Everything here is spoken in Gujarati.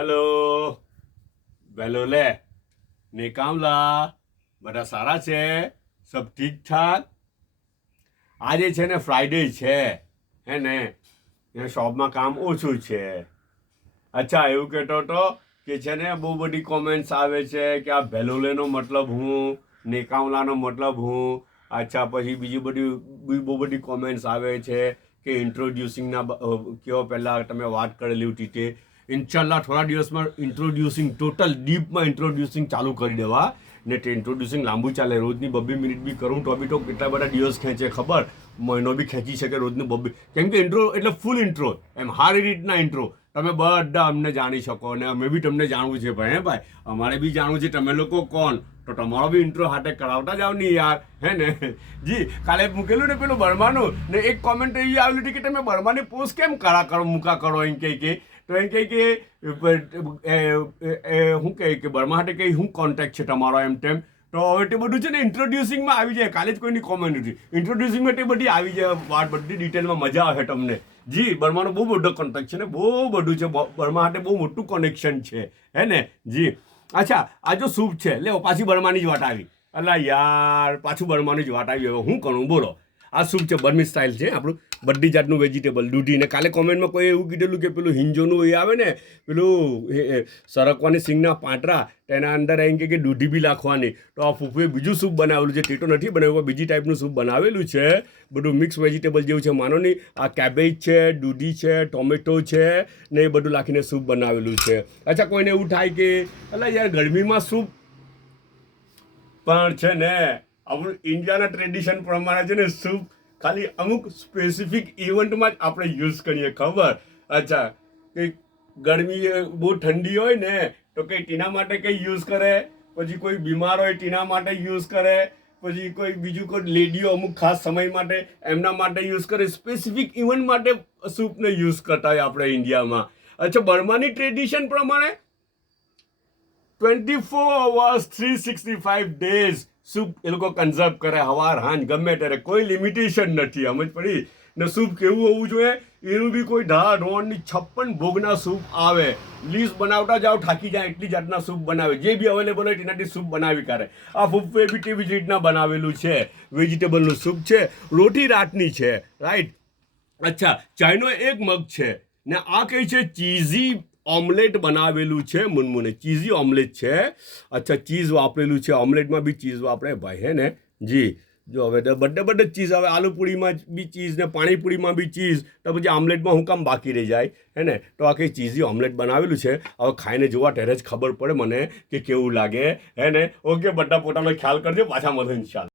હેલો વહેલો લે ને કામલા બધા સારા છે સબ ઠીક ઠાક આજે છે ને ફ્રાઈડે છે હે ને શોપમાં કામ ઓછું છે અચ્છા એવું કહેતો હતો કે છે ને બહુ બધી કોમેન્ટ્સ આવે છે કે આ ભેલોલેનો મતલબ હું નેકામલાનો મતલબ હું અચ્છા પછી બહુ બધી કોમેન્ટ્સ આવે છે કે ઇન્ટ્રોડ્યુસિંગના કેવો પહેલાં તમે વાત કરેલી હતી તે ઇન્શાલ્લાહ થોડા દિવસમાં ઇન્ટ્રોડ્યુસિંગ ટોટલ ડીપમાં ઇન્ટ્રોડ્યુસિંગ ચાલુ કરી દેવા ને તે ઇન્ટ્રોડ્યુસિંગ લાંબુ ચાલે રોજની 2 મિનિટ બી કરું તો બી તો કેટલા બધા દિવસ ખેંચે ખબર મહિનો બી ખેંચી શકે રોજનું 2 કેમ કે ઇન્ટ્રો એટલે ફૂલ ઇન્ટ્રો એમ સારી રીતના ઇન્ટ્રો તમે બધા અમને જાણી શકો અને અમે બી તમને જાણવું છે ભાઈ ભાઈ અમારે બી જાણવું છે તમે લોકો કોણ તો તમારો બી ઇન્ટ્રો હાથે કરાવતા જાવ ને યાર હે ને જી કાલે મૂકેલું ને પેલું બર્માનું ને એક કોમેન્ટ એવી આવેલી હતી કે તમે બર્માની પોસ્ટ કેમ મૂકા કરો એમ કે તો એમ કહે કે શું કહે કે બર્મા હાટે કંઈ શું કોન્ટેક્ટ છે તમારો એમ તેમ તો હવે તે બધું છે ને ઇન્ટ્રોડ્યુસિંગમાં આવી જાય કાલે જ કોઈની કોમેન્ટ હતી ઇન્ટ્રોડ્યુસિંગમાં તે બધી આવી જાય વાત બધી ડિટેલમાં મજા આવે તમને જી બર્માનો બહુ બધો કોન્ટેક્ટ છે ને બહુ બધું છે બર્મા હાટે બહુ મોટું કનેક્શન છે હે ને જી અચ્છા આ જો સૂપ છે લેવો પાછી બર્માની જ વાત આવી અલા યાર પાછું બર્માની જ વાત આવી હવે હું કરું બોલો આ સૂપ છે બર્મી સ્ટાઇલ છે આપણું બધી જાતનું વેજીટેબલ દૂધીને કાલે કોમેન્ટમાં કોઈ એવું કીધેલું કે પેલું હિંજોનું એ આવે ને પેલું સરકવાની સિંગના પાટરા તેના અંદર એમ કે દૂધી બી નાખવાની તો આ ફૂફુએ બીજું સૂપ બનાવેલું છે તે તો નથી બનાવ્યું બીજી ટાઈપનું સૂપ બનાવેલું છે બધું મિક્સ વેજીટેબલ જેવું છે માનો નહીં આ કેબેજ છે દૂધી છે ટોમેટો છે ને એ બધું નાખીને સૂપ બનાવેલું છે અચ્છા કોઈને એવું થાય કે અલા યાર ગરમીમાં સૂપ પણ છે ને આપણું ઇન્ડિયાના ટ્રેડિશન પ્રમાણે છે ને સૂપ ખાલી અમુક સ્પેસિફિક ઇવેન્ટમાં જ આપણે યુઝ કરીએ ખબર અચ્છા કંઈ ગરમી બહુ ઠંડી હોય ને તો કંઈ ટીના માટે કંઈ યુઝ કરે પછી કોઈ બીમાર હોય ટીના માટે યુઝ કરે પછી કોઈ બીજું કોઈ લેડીઓ અમુક ખાસ સમય માટે એમના માટે યુઝ કરે સ્પેસિફિક ઇવેન્ટ માટે સૂપને યુઝ કરતા હોય આપણે ઇન્ડિયામાં અચ્છા બર્માની ટ્રેડિશન પ્રમાણે 24 hours 365 days સૂપ એ લોકો કન્ઝર્વ કરે હવાર હાંજ ગમે ત્યારે કોઈ લિમિટેશન નથી સમજ પડી ને સૂપ કેવું હોવું જોઈએ એનું બી કોઈ ઢોળની 56 ભોગના સૂપ આવે લીસ્ટ બનાવતા જાઓ થાકી જાય એટલી જાતના સૂપ બનાવે જે બી અવેલેબલ હોય તેનાથી સૂપ બનાવી કાઢે આ ફૂફે બી તેવી જ રીતના બનાવેલું છે વેજીટેબલનું સૂપ છે રોટી રાતની છે રાઈટ અચ્છા ચાયનો એક મગ છે ને આ કઈ છે ચીઝી ઓમલેટ બનાવેલું છે મુનમુને ચીઝી ઓમલેટ છે અચ્છા ચીઝ વાપરેલું છે ઓમલેટમાં બી ચીઝ વાપરે ભાઈ હે ને જી જો હવે બધે ચીઝ હવે આલુપુરીમાં બી ચીઝ ને પાણીપુરીમાં બી ચીઝ તો પછી ઓમલેટમાં હું કામ બાકી રહી જાય હે ને તો આ કંઈ ચીઝી ઓમલેટ બનાવેલું છે હવે ખાઈને જોવા ત્યારે જ ખબર પડે મને કે કેવું લાગે હે ને ઓકે બધા પોતાનો ખ્યાલ કરજો પાછા મળે ઇન્શાલ્લાહ